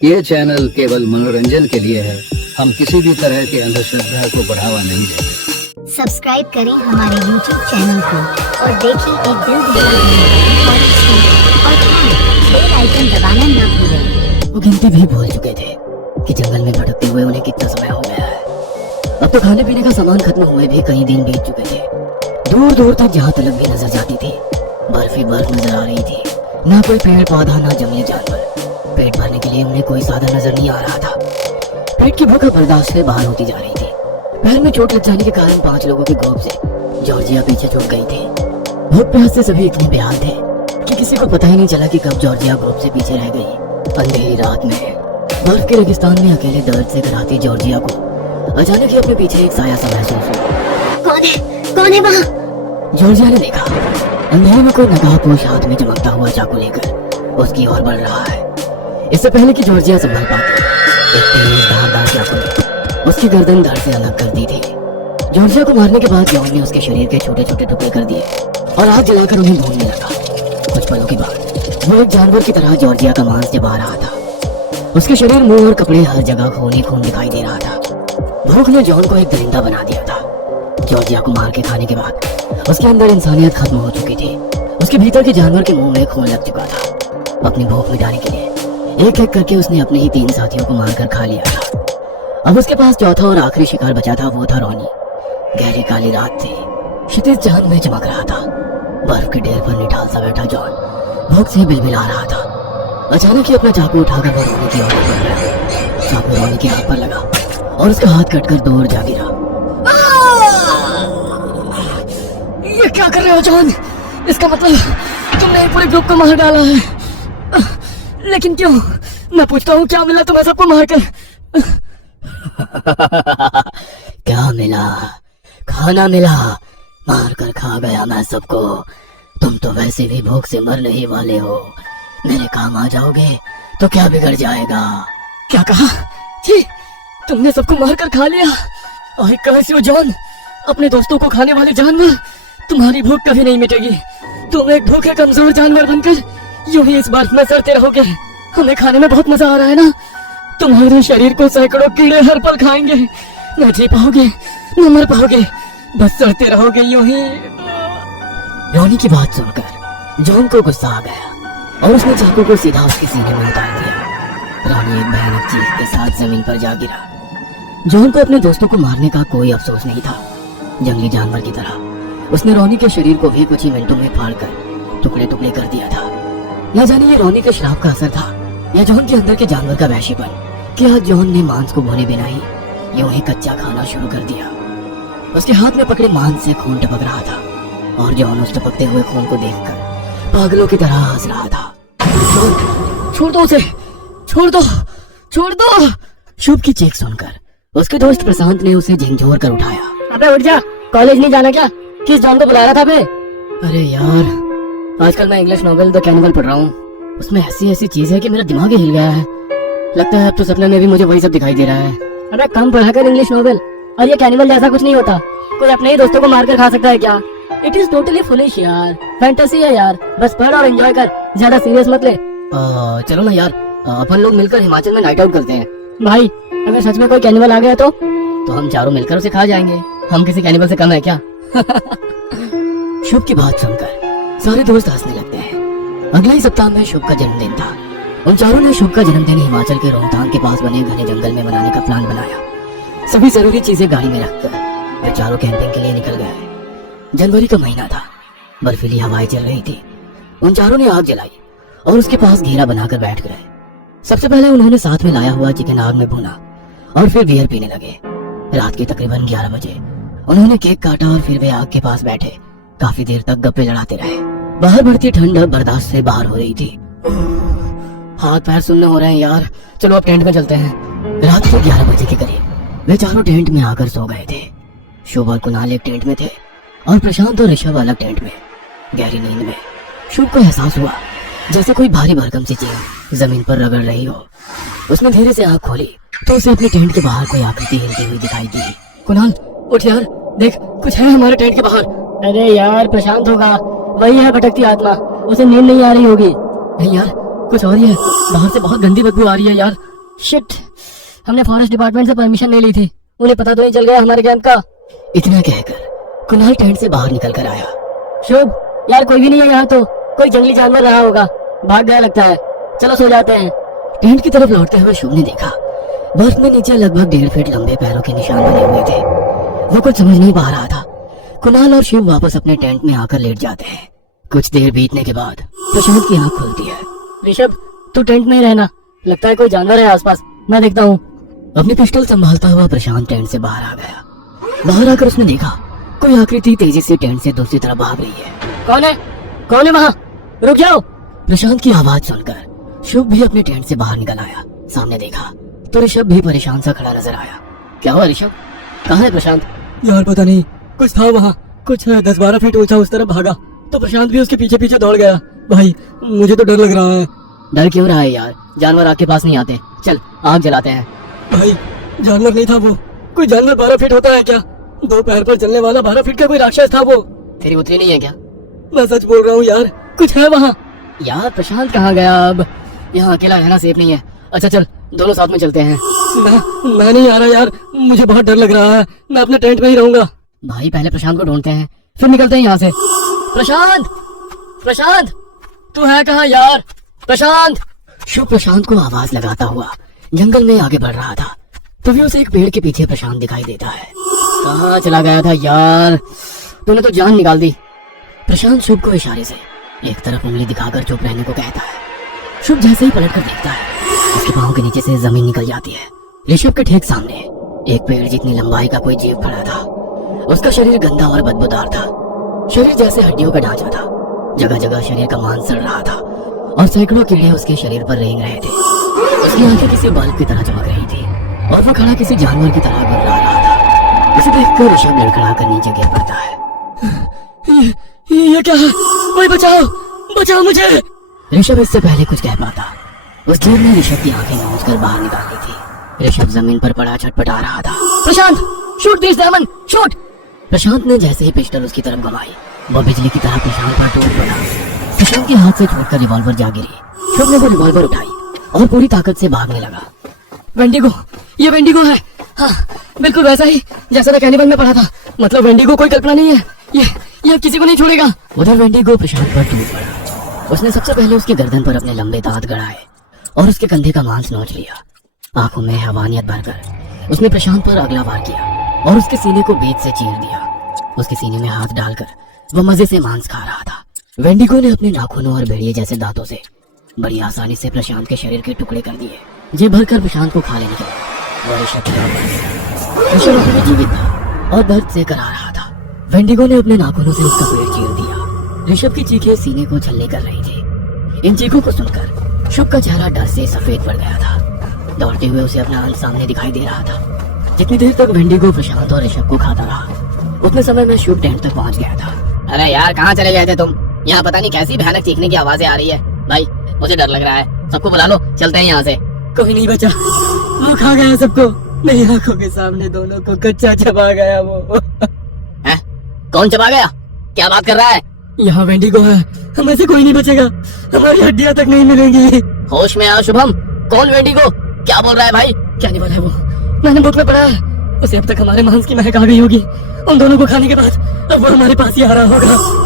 ये चैनल केवल मनोरंजन के लिए है। हम किसी भी तरह के अंधश्रद्धा को बढ़ावा नहीं देते। सब्सक्राइब करें हमारे YouTube चैनल को और देखें एक दिल दहला वीडियो और बेल आइकन दबाना ना भूलें। वो गिनती भी भूल चुके थे कि जंगल में भटकते हुए उन्हें कितना समय हो गया है। अब तो खाने पीने का सामान खत्म हुए भी कई दिन बीत चुके थे। दूर दूर तक जहाँ तलक भी नजर जाती थी बर्फ ही बर्फ नजर आ रही थी। ना कोई पेड़ पौधा ना जंगली जानवर। पेट भरने के लिए उन्हें कोई साधन नजर नहीं आ रहा था। पेट की भूख बर्दाश्त से बाहर होती जा रही थी। पैर में चोट लग जाने के कारण 5 लोगों के ग्रुप से जॉर्जिया पीछे छूट गई थी। भूख प्यास से सभी इतने बेहाल थे कि किसी को पता ही नहीं चला कि कब जॉर्जिया ग्रुप से पीछे रह गई। अंधेरी रात में बर्फ के रेगिस्तान में अकेले दर्द से कराती जॉर्जिया को अचानक ही अपने पीछे एक साया सा महसूस हुआ। कौन है वहाँ? जॉर्जिया ने देखा अंधेरे में कोई नकाबपोश हाथ में चमकता हुआ चाकू लेकर उसकी ओर बढ़ रहा है। इससे पहले कि जॉर्जिया संभल पाती, एक तेज धारदार चाकू ने उसकी गर्दन धड़ से अलग कर दी थी। जॉर्जिया को मारने के बाद जॉन ने उसके शरीर के छोटे छोटे टुकड़े कर दिए और आग जलाकर उन्हें भूनने लगा। कुछ पलों के बाद वो एक जानवर की तरह जॉर्जिया का मांस चबा रहा था। उसके शरीर, मुंह और कपड़े हर जगह खून ही खून दिखाई दे रहा था। भूख ने जॉन को एक दरिंदा बना दिया था। जॉर्जिया को मार के खाने के बाद उसके अंदर इंसानियत खत्म हो चुकी थी। उसके भीतर के जानवर के मुंह में खून लग चुका था। अपनी भूख मिटाने के लिए एक एक करके उसने अपने ही 3 साथियों को मारकर खा लिया था। अब उसके पास चौथा और आखिरी शिकार बचा था, वो था रॉनी। गहरी काली रात थी, क्षितिज चांद में चमक रहा था। बर्फ के ढेर पर निठाल सा बैठा जॉन भूख से बिलबिला रहा था। अचानक ही अपना चाकू उठाकर वो रॉनी की ओर बढ़ गया। चाकू रॉनी के हाथ पर लगा और उसका हाथ कटकर दूर जा गिरा। ये क्या कर रहे हो जॉन? इसका मतलब तुमने पूरे ग्रुप को मार डाला है। लेकिन क्यों? मैं पूछता हूँ, क्या मिला तुम्हें सबको मारकर? क्या मिला? खाना मिला। मार कर खा गया मैं सबको। तुम तो वैसे भी भूख से मरने ही वाले हो। मेरे काम आ जाओगे तो क्या बिगड़ जाएगा? क्या कहा? जी, तुमने सबको मारकर खा लिया? और कैसे हो जॉन? अपने दोस्तों को खाने वाले जानवर, तुम्हारी भूख कभी नहीं मिटेगी। तुम एक भूखे कमजोर जानवर बनकर यूं ही इस बर्फ में सड़ते रहोगे। हमें खाने में बहुत मजा आ रहा है ना? तुम्हारे शरीर को सैकड़ों कीड़े हर पल खाएंगे। न जी पाओगे, न मर पाओगे, बस सड़ते रहोगे यूं ही। रॉनी की बात सुनकर जॉन को गुस्सा आ गया और उसने चाकू को सीधा उसके सीने में उतार दिया। रॉनी एक भयानक चीख के साथ जमीन पर जा गिरा। जॉन को अपने दोस्तों को मारने का कोई अफसोस नहीं था। जंगली जानवर की तरह उसने रॉनी के शरीर को भी कुछ ही मिनटों में फाड़कर टुकड़े टुकड़े कर दिया था। न जाने ये रॉनी के श्राप का असर था या जॉन के अंदर के जानवर का वहशीपन कि आज जॉन ने मांस को भुने बिना ही यूं ही कच्चा खाना शुरू कर दिया। उसके हाथ में पकड़े मांस से खून टपक रहा था और जॉन उस टपकते हुए खून को देखकर पागलों की तरह हंस रहा था। छोड़ दो उसे, छोड़ दो, छोड़ दो। शुभ की चीख सुनकर उसके दोस्त प्रशांत ने उसे झिंझोर कर उठाया। अबे उठ जा, कॉलेज नहीं जाना क्या? किस जॉन को बुलाया था बे? अरे यार, आजकल मैं इंग्लिश नॉवेल द कैनिबल पढ़ रहा हूँ। उसमें ऐसी ऐसी चीज है कि मेरा दिमाग ही हिल गया है। लगता है अब तो सपने में भी मुझे वही सब दिखाई दे रहा है। अबे कम पढ़ा कर इंग्लिश नॉवेल। और ये कैनिबल जैसा कुछ नहीं होता। कोई अपने ही दोस्तों को मारकर खा सकता है क्या? इट इज टोटली फुलिश यार, फैंटेसी है यार। बस पढ़ और एंजॉय कर, ज्यादा सीरियस मत ले। चलो ना यार, अपन लोग मिलकर हिमाचल में नाइट आउट करते हैं। भाई अगर सच में कोई कैनिबल आ गया तो हम चारों मिलकर उसे खा जाएंगे। हम किसी कैनिबल से कम है क्या? शुभ की बात सुनकर सारे दोस्त हंसने लगते हैं। अगले ही सप्ताह में शुभ का जन्मदिन था। उन चारों ने शुभ का जन्मदिन हिमाचल के रोहतांग के पास बने घने जंगल में मनाने का प्लान बनाया। सभी जरूरी चीजें गाड़ी में रखकर वे चारों कैंपिंग के लिए निकल गए। जनवरी का महीना था, बर्फीली हवाएं चल रही थी। उन चारों ने आग जलाई और उसके पास घेरा बनाकर बैठ गए। सबसे पहले उन्होंने साथ में लाया हुआ चिकन आग में भुना और फिर बियर पीने लगे। रात के तकरीबन 11 बजे उन्होंने केक काटा और फिर वे आग के पास बैठे काफी देर तक गप्पे लड़ाते रहे। बाहर बढ़ती ठंड बर्दाश्त से बाहर हो रही थी। हाथ पैर सुनने हो रहे हैं यार, चलो अब टेंट में चलते हैं। रात के 11 बजे के करीब वे चारों टेंट में आकर सो गए थे। शुभ और कुणाल एक टेंट में थे और प्रशांत और ऋषभ अलग टेंट में। गहरी नींद में शुभ को एहसास हुआ जैसे कोई भारी भरकम सी चीज जमीन पर रगड़ रही हो। उसने धीरे से आंख खोली तो उसे अपने टेंट के बाहर कोई आकृति हिलती हुई दिखाई दी। कुणाल उठ यार, देख कुछ है हमारे टेंट के बाहर। अरे यार प्रशांत होगा, वही है भटकती आत्मा, उसे नींद नहीं आ रही होगी। नहीं यार, कुछ और ही है, बाहर से बहुत गंदी बदबू आ रही है यार। शिट, हमने फॉरेस्ट डिपार्टमेंट से परमिशन नहीं ली थी, उन्हें पता तो नहीं चल गया हमारे कैंप का। इतना कहकर कुणाल टेंट से बाहर निकल कर आया। शुभ, यार कोई भी नहीं है यहाँ तो, कोई जंगली जानवर रहा होगा, भाग गया लगता है, चलो सो जाते हैं। टेंट की तरफ लौटते हुए शुभ ने देखा बर्फ में नीचे लगभग 1.5 फीट लंबे पैरों के निशान बने हुए थे। वो कुछ समझ नहीं पा रहा था। कुणाल और शिव वापस अपने टेंट में आकर लेट जाते हैं। कुछ देर बीतने के बाद प्रशांत की आंख खुलती है। ऋषभ, तू टेंट में ही रहना, लगता है कोई जानवर है आसपास, मैं देखता हूँ। अपनी पिस्टल संभालता हुआ प्रशांत टेंट से बाहर आ गया। बाहर आकर उसने देखा कोई आकृति तेजी से टेंट से दूसरी तरफ भाग रही है। कौन है? कौन है वहाँ? रुक जाओ। प्रशांत की आवाज सुनकर शुभ भी अपने टेंट से बाहर निकल आया। सामने देखा तो ऋषभ भी परेशान सा खड़ा नजर आया। क्या हुआ ऋषभ, कहाँ है प्रशांत? यार पता नहीं, कुछ था वहाँ, कुछ 10-12 फीट ऊंचा उस तरफ भागा तो प्रशांत भी उसके पीछे पीछे दौड़ गया। भाई मुझे तो डर लग रहा है। डर क्यों रहा है यार, जानवर आग के पास नहीं आते, चल आग जलाते हैं। भाई जानवर नहीं था वो, कोई जानवर 12 फीट होता है क्या? 2 पैर पर चलने वाला 12 फीट का कोई राक्षस था वो। तेरी उतरी नहीं है क्या? मैं सच बोल रहा हूँ यार, कुछ है वहाँ। यार प्रशांत कहाँ गया अब, यहाँ अकेला रहना सेफ नहीं है। अच्छा चल दोनों साथ में चलते हैं। मैं नहीं आ रहा यार, मुझे बहुत डर लग रहा है, मैं अपने टेंट में ही रहूंगा। भाई पहले प्रशांत को ढूंढते हैं फिर निकलते हैं यहाँ से। प्रशांत, प्रशांत तू है कहाँ यार? प्रशांत। शुभ प्रशांत को आवाज लगाता हुआ जंगल में आगे बढ़ रहा था, तभी उसे एक पेड़ के पीछे प्रशांत दिखाई देता है। कहाँ चला गया था यार, तूने तो जान निकाल दी। प्रशांत शुभ को इशारे से एक तरफ उंगली दिखाकर चुप रहने को कहता है। शुभ जैसे ही पलट कर देखता है उसके पाँव के नीचे से जमीन निकल जाती है। ऋषभ के ठीक सामने एक पेड़ जितनी लंबाई का कोई जीव खड़ा था। उसका शरीर गंदा और बदबूदार था, शरीर जैसे हड्डियों का ढांचा था, जगह जगह शरीर का मांस सड़ रहा था और सैकड़ों कीड़े उसके शरीर पर रेंग रहे थे। उसकी आंखें किसी बल्ब की तरह चमक रही थी और वो खड़ा किसी जानवर की तरह गुर्रा रहा था। उसे देखकर ऋषभ लड़खड़ा कर नीचे गिर पड़ता है। ये क्या है? कोई बचाओ, बचाओ मुझे। ऋषभ इससे पहले कुछ कह पाता, उस जीव ने ऋषभ की आंखें नोच कर बाहर निकाल ली थी। ऋषभ जमीन पर पड़ा छटपटा रहा था। प्रशांत, शूट दिस डायमंड, शूट। प्रशांत ने जैसे ही पिस्टल उसकी तरफ घुमाई, वो बिजली की तरह प्रशांत पर टूट पड़ा। प्रशांत के हाथ से छूटकर रिवॉल्वर जा गिरी। शुभ ने वो रिवॉल्वर उठाई और पूरी ताकत से भागने लगा। वेंडिगो, ये वेंडिगो है। हाँ, बिल्कुल वैसा ही जैसा मैं कैनिबल में पढ़ा था। मतलब वेंडिगो कोई कल्पना नहीं है, ये किसी को नहीं छोड़ेगा। उधर वेंडिगो प्रशांत पर टूट पड़ा। उसने सबसे पहले उसकी गर्दन पर अपने लंबे दांत गड़ाए और उसके कंधे का मांस नोच लिया। आंखों में हैवानियत भरकर उसने प्रशांत पर अगला वार किया और उसके सीने को बीच से चीर दिया। उसके सीने में हाथ डालकर वह मजे से मांस खा रहा था। वेंडिगो ने अपने नाखूनों और भेड़िए जैसे दांतों से बड़ी आसानी से प्रशांत के शरीर के टुकड़े कर दिए। जी भरकर प्रशांत को खा लेने के बाद वह ऋषभ की ओर बढ़ गया। ऋषभ अभी जीवित था और दर्द से करा रहा था। वेंडिगो ने अपने नाखूनों से उसका पेट चीर दिया। ऋषभ की चीखें सीने को छलनी कर रही थी। इन चीखों को सुनकर शुभ का चेहरा डर से सफेद पड़ गया था। दौड़ते हुए उसे अपना अंत सामने दिखाई दे रहा था। जितनी देर तक वेंडिगो प्रशांत और ऋषभ को खाता रहा, उतने समय में शुभ टेंट तक पहुंच गया था। अरे यार कहाँ चले गए थे तुम? यहाँ पता नहीं कैसी भयानक चीखने की आवाजें आ रही है। भाई मुझे डर लग रहा है, सबको बुला लो, चलते हैं यहाँ से। कोई नहीं बचा, वो खा गया सबको। मेरी आंखों के सामने दोनों को कच्चा चबा गया वो। है? कौन चबा गया? क्या बात कर रहा है? यहाँ वेंडिगो है, हमें से कोई नहीं बचेगा, हमारी हड्डियां तक नहीं मिलेंगी। होश में आओ शुभम, कौन वेंडिगो? क्या बोल रहा है भाई? कैनिबल है वो, मैंने बुक में पढ़ा है। उसे अब तक हमारे मांस की महक आ गई होगी। उन दोनों को खाने के बाद अब वो हमारे पास ही आ रहा होगा।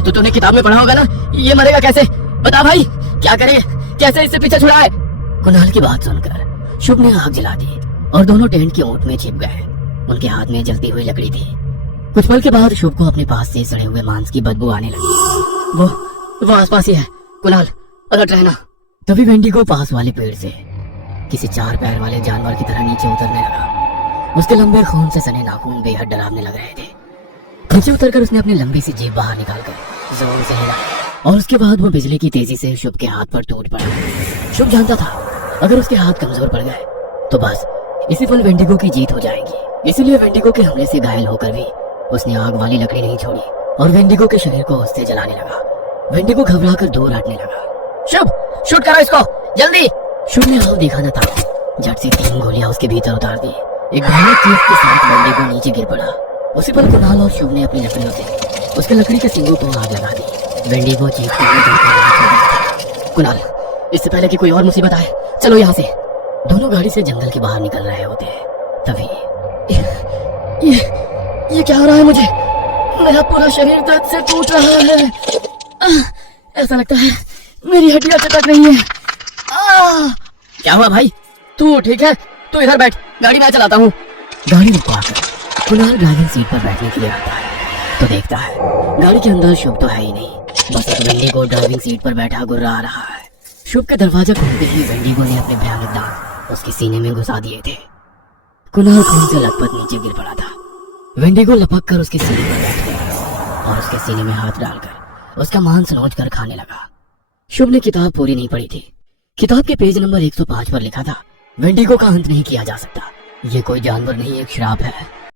तो तूने किताब में पढ़ा होगा ना, ये मरेगा कैसे? बता भाई, क्या करे, कैसे इससे पीछे छुड़ाए? कुणाल की बात सुनकर शुभ ने आग जला दी और दोनों टेंट के ओट में छिप गए। उनके हाथ में जलती हुई लकड़ी थी। कुछ पल के बाद शुभ को अपने पास से सड़े हुए मांस की बदबू आने लगी। वो आसपास ही है। कुणाल अलर्ट रहना। तभी वेंडिगो पास वाले पेड़ से किसी 4 पैर वाले जानवर की तरह नीचे उतरने लगा। उसके लंबे खून से सने नाखून बेहद डरावने लग रहे थे। नीचे उतरकर उसने अपनी लंबी सी जीभ बाहर निकालकर जोर से हिला और उसके बाद वो बिजली की तेजी से शुभ के हाथ पर टूट पड़ा। शुभ जानता था अगर उसके हाथ कमजोर पड़ गए तो बस इसी पल वेंडिगो की जीत हो जाएगी। इसीलिए वेंडिगो के हमले से घायल होकर भी उसने आग वाली लकड़ी नहीं छोड़ी और वेंडिगो के शरीर को उससे जलाने लगा। वेंडिगो घबराकर दूर हटने लगा। शुभ, शूट करो इसको, जल्दी। शुभ ने हाव देखा न था, झट से 3 गोलियां उसके भीतर उतार दी। एक भयानक चीख के साथ वेंडिगो नीचे गिर पड़ा। उसी पर कुणाल और शुभ ने अपनी लकड़ियों से उसके लकड़ी के सींगों को आग लगा दी। वेंडिगो चीखते हुए कुणाल इससे पहले कि कोई और मुसीबत आए, चलो यहाँ से। दोनों गाड़ी से जंगल के बाहर निकल रहे होते हैं। तभी ये क्या हो रहा है मुझे? मेरा पूरा शरीर दर्द से टूट रहा है। ऐसा लगता है मेरी हड्डियां चटक रही हैं। क्या हुआ भाई? तू ठीक है? तू इधर बैठ, गाड़ी मैं चलाता हूँ। गाड़ी रुकवाकर कुणाल ड्राइविंग सीट पर बैठने के लिए आता है तो देखता है गाड़ी के अंदर शुभ तो है ही नहीं, बस एक वेंडिगो ड्राइविंग सीट पर बैठा गुर्रा रहा है। शुभ के दरवाजा खोलते ही वेंडिगो ने अपने भयानक दांत उसके सीने में घुसा दिए थे। कुणाल खून से लथपथ नीचे गिर पड़ा था। वेंडिगो लपक कर उसके सीने पर बैठ गया और उसके सीने में हाथ डालकर उसका मांस नोच कर खाने लगा। शुभ ने किताब पूरी नहीं पढ़ी थी। किताब के पेज नंबर 105 पर लिखा था, वेंडिगो का अंत नहीं किया जा सकता, ये कोई जानवर नहीं, एक श्राप है।